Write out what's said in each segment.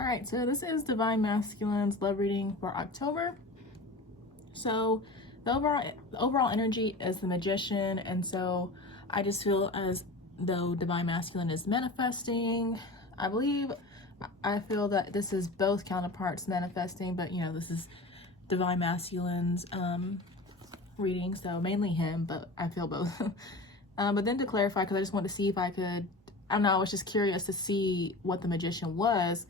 All right, so this is Divine Masculine's love reading for October. So the overall energy is the Magician, and so I just feel as though Divine Masculine is manifesting. I feel that this is both counterparts manifesting, but you know, this is Divine Masculine's reading, so mainly him, but I feel both. But then to clarify, because I just want to see if I could, I don't know, I was just curious to see what the Magician was.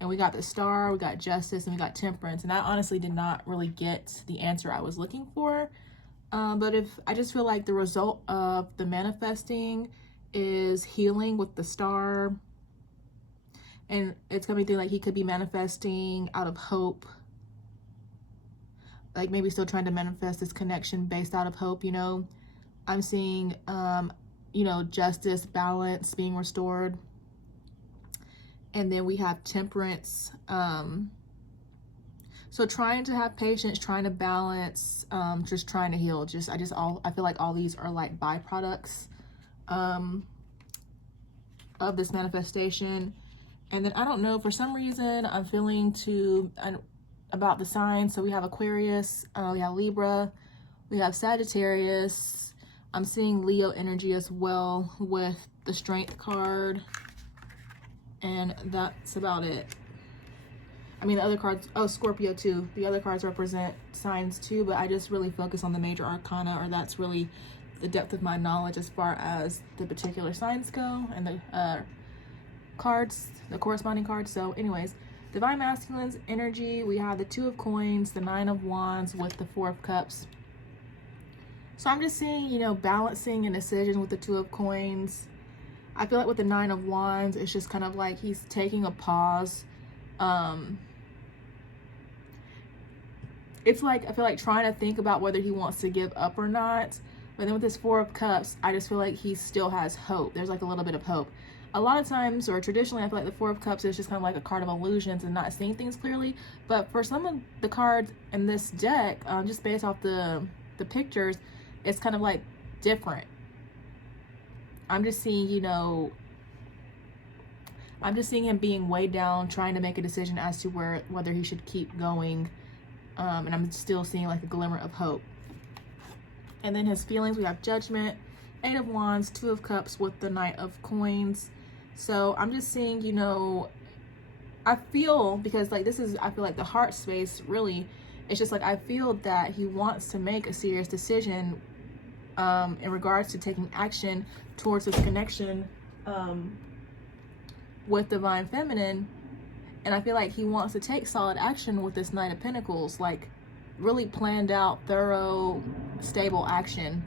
And we got the Star, we got Justice, and we got Temperance. And I honestly did not really get the answer I was looking for. But if I just feel like the result of the manifesting is healing with the Star. And it's coming through like he could be manifesting out of hope. Like maybe still trying to manifest this connection based out of hope, you know. I'm seeing, you know, justice, balance being restored. And then we have Temperance. So trying to have patience, trying to balance, just trying to heal. I feel like all these are like byproducts of this manifestation. And then I don't know, for some reason I'm feeling about the signs. So we have Aquarius, we have Libra, we have Sagittarius. I'm seeing Leo energy as well with the Strength card. And that's about it. I mean, the other cards, oh, Scorpio too. The other cards represent signs too, but I just really focus on the major arcana, or that's really the depth of my knowledge as far as the particular signs go and the cards, the corresponding cards. So anyways, Divine Masculine's energy, we have the Two of Coins, the Nine of Wands with the Four of Cups. So I'm just seeing, you know, balancing and decision with the Two of Coins. I feel like with the Nine of Wands, it's just kind of like he's taking a pause. It's like, I feel like trying to think about whether he wants to give up or not. But then with this Four of Cups, I just feel like he still has hope. There's like a little bit of hope. A lot of times, or traditionally, I feel like the Four of Cups is just kind of like a card of illusions and not seeing things clearly. But for some of the cards in this deck, just based off the pictures, it's kind of like different. I'm just seeing, you know, I'm just seeing him being weighed down, trying to make a decision as to whether he should keep going. And I'm still seeing like a glimmer of hope. And then his feelings, we have Judgment, Eight of Wands, Two of Cups with the Knight of Coins. So I'm just seeing, you know, I feel, because like this is, I feel like the heart space really, it's just like I feel that he wants to make a serious decision in regards to taking action towards this connection with Divine Feminine. And I feel like he wants to take solid action with this Knight of Pentacles, like really planned out, thorough, stable action.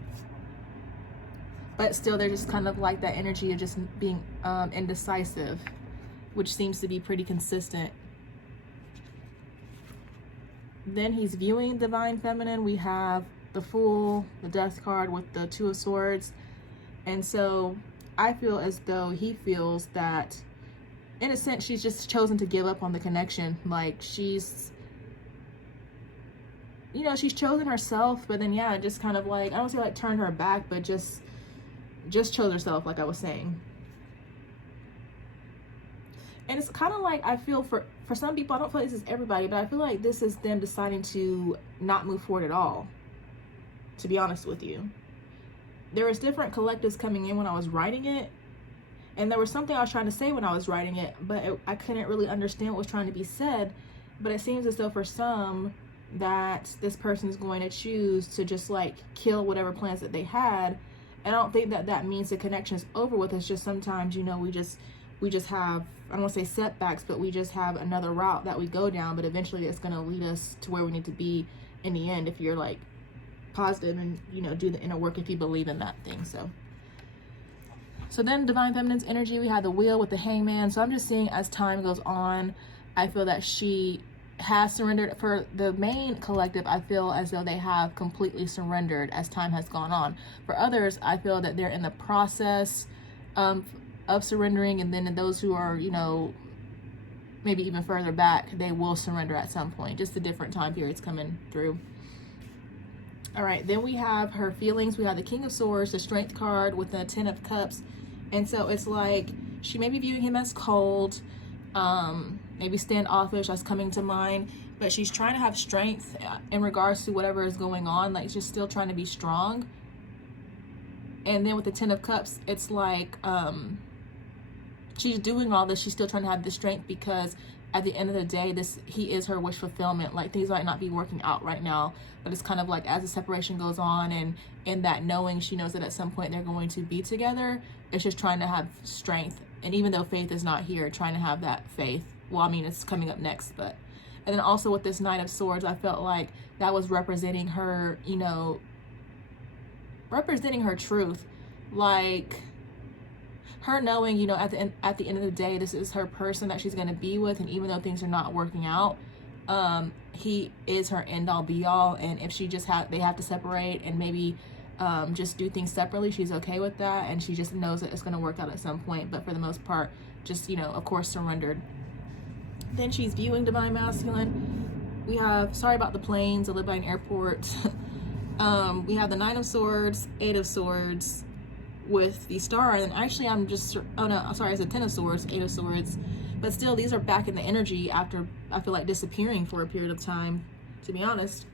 But still, they're just kind of like that energy of just being indecisive, which seems to be pretty consistent. Then he's viewing Divine Feminine. We have the Fool, the Death card with the Two of Swords. And so I feel as though he feels that, in a sense, she's just chosen to give up on the connection. Like she's, you know, she's chosen herself, but then yeah, just kind of like, I don't say like turned her back, but just chose herself, like I was saying. And it's kind of like, I feel for some people, I don't feel like this is everybody, but I feel like this is them deciding to not move forward at all, to be honest with you. There was different collectives coming in when I was writing it, and there was something I was trying to say when I was writing it, but I couldn't really understand what was trying to be said. But it seems as though for some, that this person is going to choose to just like kill whatever plans that they had. And I don't think that that means the connection is over with. It's just sometimes, you know, we just have, I don't want to say setbacks, but we just have another route that we go down, but eventually it's going to lead us to where we need to be in the end, if you're like positive and, you know, do the inner work, if you believe in that thing. So then Divine Feminine's energy, we have the Wheel with the Hangman. So I'm just seeing as time goes on, I feel that she has surrendered. For the main collective, I feel as though they have completely surrendered as time has gone on. For others, I feel that they're in the process of surrendering, and then those who are, you know, maybe even further back, they will surrender at some point. Just the different time periods coming through. All right, then we have her feelings. We have the King of Swords, the Strength card with the Ten of Cups. And so it's like she may be viewing him as cold. Maybe standoffish, that's coming to mind. But she's trying to have strength in regards to whatever is going on. Like, she's still trying to be strong. And then with the Ten of Cups, it's like she's doing all this. She's still trying to have the strength because at the end of the day, he is her wish fulfillment. Like, things might not be working out right now, but it's kind of like as the separation goes on, and in that knowing, she knows that at some point they're going to be together. It's just trying to have strength. And even though faith is not here, trying to have that faith. Well, I mean, it's coming up next, but. And then also with this Knight of Swords, I felt like that was representing her, you know, representing her truth. Like, her knowing, you know, at the end of the day, this is her person that she's going to be with. And even though things are not working out, he is her end all be all. And if she just they have to separate and maybe just do things separately, she's okay with that. And she just knows that it's going to work out at some point. But for the most part, just, you know, of course, surrendered. Then she's viewing Divine Masculine. We have, sorry about the planes, I live by an airport. We have the Nine of Swords, Eight of Swords with the Star. And actually I'm just, oh no, sorry, it's a Ten of Swords, Eight of Swords. But still, these are back in the energy after, I feel like, disappearing for a period of time, to be honest.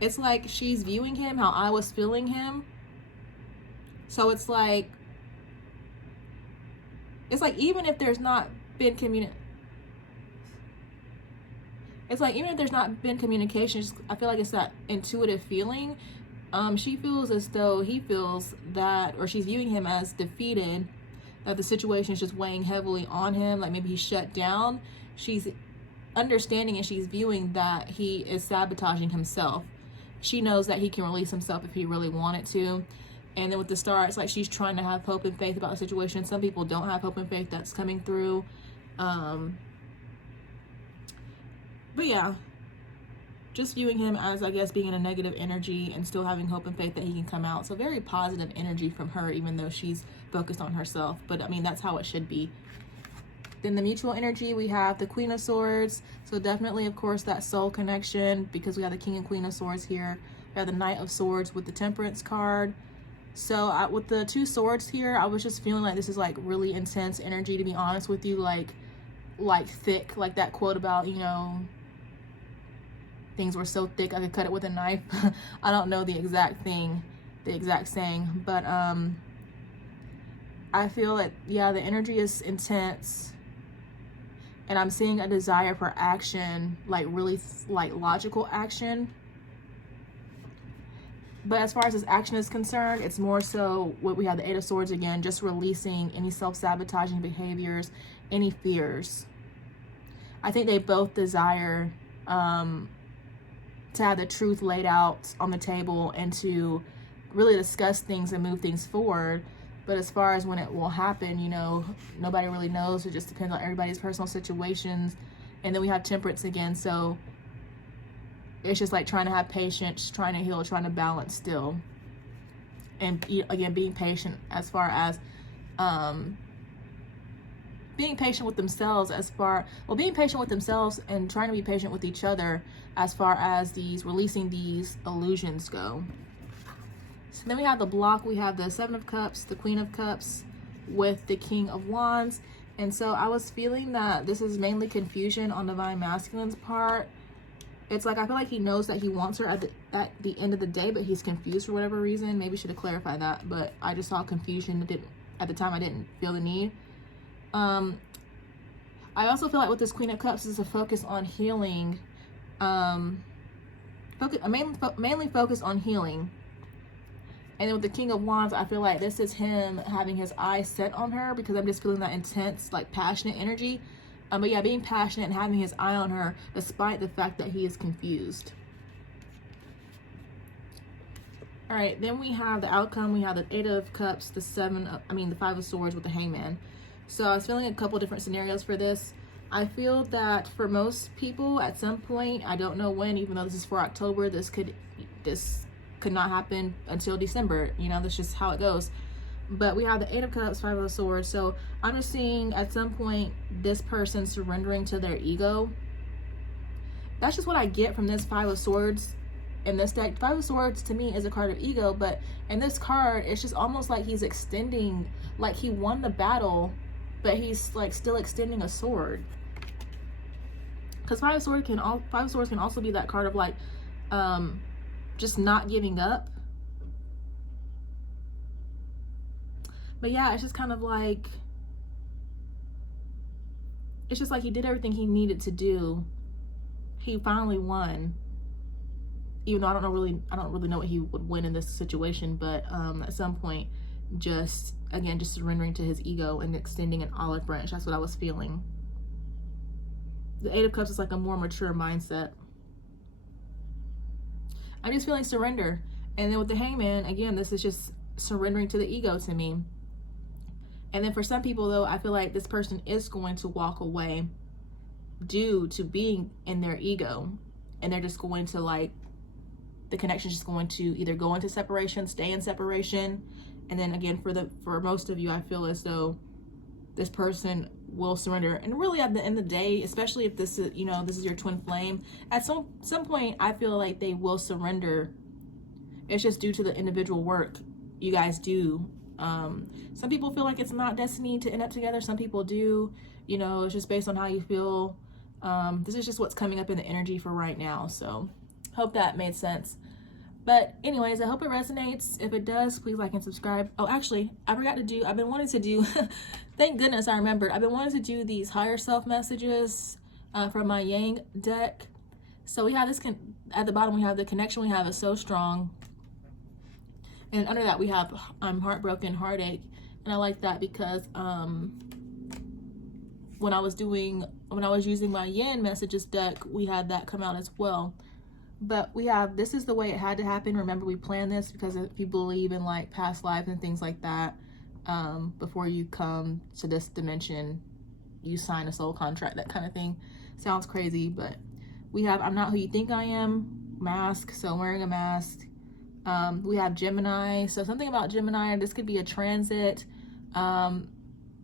It's like she's viewing him how I was feeling him. So it's like even if there's not been even if there's not been communication, I feel like it's that intuitive feeling. She feels as though he feels that, or she's viewing him as defeated, that the situation is just weighing heavily on him, like maybe he's shut down. She's understanding and she's viewing that he is sabotaging himself. She knows that he can release himself if he really wanted to. And then with the Star, it's like she's trying to have hope and faith about the situation. Some people don't have hope and faith that's coming through. But yeah, just viewing him as, I guess, being in a negative energy and still having hope and faith that he can come out. So very positive energy from her, even though she's focused on herself. But I mean, that's how it should be. Then the mutual energy, we have the Queen of Swords. So definitely, of course, that soul connection, because we have the King and Queen of Swords here. We have the Knight of Swords with the Temperance card. So with the two swords here, I was just feeling like this is like really intense energy, to be honest with you, like thick, like that quote about, you know, things were so thick I could cut it with a knife. I don't know the exact saying, but I feel that, yeah, the energy is intense, and I'm seeing a desire for action, like really like logical action. But as far as this action is concerned, it's more so what we have the Eight of Swords again, just releasing any self-sabotaging behaviors, any fears. I think they both desire to have the truth laid out on the table and to really discuss things and move things forward. But as far as when it will happen, you know, nobody really knows. It just depends on everybody's personal situations. And then we have Temperance again, so it's just like trying to have patience, trying to heal, trying to balance still. And again, being patient as far as being patient with themselves being patient with themselves and trying to be patient with each other as far as releasing these illusions go. So then we have the block. We have the Seven of Cups, the Queen of Cups with the King of Wands. And so I was feeling that this is mainly confusion on Divine Masculine's part. It's like, I feel like he knows that he wants her at the end of the day, but he's confused for whatever reason. Maybe should have clarified that, but I just saw confusion. At the time, I didn't feel the need. I also feel like with this Queen of Cups is a focus on healing. Mainly focused on healing. And then with the King of Wands, I feel like this is him having his eyes set on her, because I'm just feeling that intense, like passionate energy. But yeah, being passionate and having his eye on her despite the fact that he is confused. All right, then we have the outcome. We have the Eight of Cups, the Five of Swords with the Hangman. So I was feeling a couple different scenarios for this. I feel that for most people at some point, I don't know when, even though this is for October, this could not happen until December. You know, that's just how it goes. But we have the Eight of Cups, Five of Swords. So I'm just seeing at some point this person surrendering to their ego. That's just what I get from this Five of Swords in this deck. Five of Swords to me is a card of ego, but in this card, it's just almost like he's extending, like he won the battle but he's like still extending a sword. Because Five of Swords can also be that card of like just not giving up. But yeah, it's just kind of like, it's just like he did everything he needed to do. He finally won. Even though I don't really know what he would win in this situation, but at some point, just surrendering to his ego and extending an olive branch. That's what I was feeling. The Eight of Cups is like a more mature mindset. I'm just feeling surrender. And then with the Hangman, again, this is just surrendering to the ego to me. And then for some people, though, I feel like this person is going to walk away due to being in their ego. And they're just going to like, the connection is just going to either go into separation, stay in separation. And then again, for most of you, I feel as though this person will surrender. And really at the end of the day, especially if this is, this is your twin flame, at some point, I feel like they will surrender. It's just due to the individual work you guys do. Some people feel like it's not destiny to end up together. Some people do, it's just based on how you feel. This is just what's coming up in the energy for right now. So hope that made sense. But anyways, I hope it resonates. If it does, please like and subscribe. Oh, actually, I forgot to do, I've been wanting to do, thank goodness I remembered. I've been wanting to do these higher self messages from my Yang deck. So we have this, at the bottom we have the connection we have is so strong. And under that we have I'm heartbroken, heartache. And I like that because when I was using my Yin messages deck, we had that come out as well. But we have, this is the way it had to happen. Remember, we planned this because if you believe in like past lives and things like that, before you come to this dimension, you sign a soul contract, that kind of thing. Sounds crazy, but we have I'm not who you think I am, mask, so wearing a mask. We have Gemini, so something about Gemini, this could be a transit.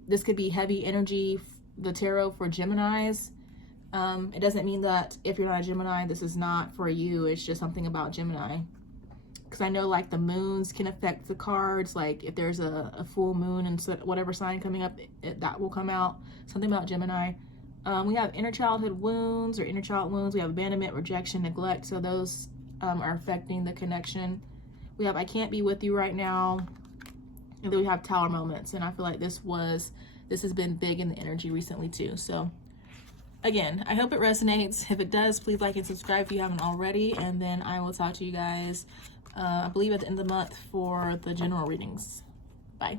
This could be heavy energy, the tarot for Geminis. It doesn't mean that if you're not a Gemini, this is not for you. It's just something about Gemini. Because I know like the moons can affect the cards. Like if there's a full moon and so whatever sign coming up, that will come out. Something about Gemini. We have inner childhood wounds or inner child wounds. We have abandonment, rejection, neglect. So those are affecting the connection. We have I can't be with you right now. And then we have tower moments. And I feel like this has been big in the energy recently too. So again, I hope it resonates. If it does, please like and subscribe if you haven't already. And then I will talk to you guys, I believe at the end of the month for the general readings. Bye.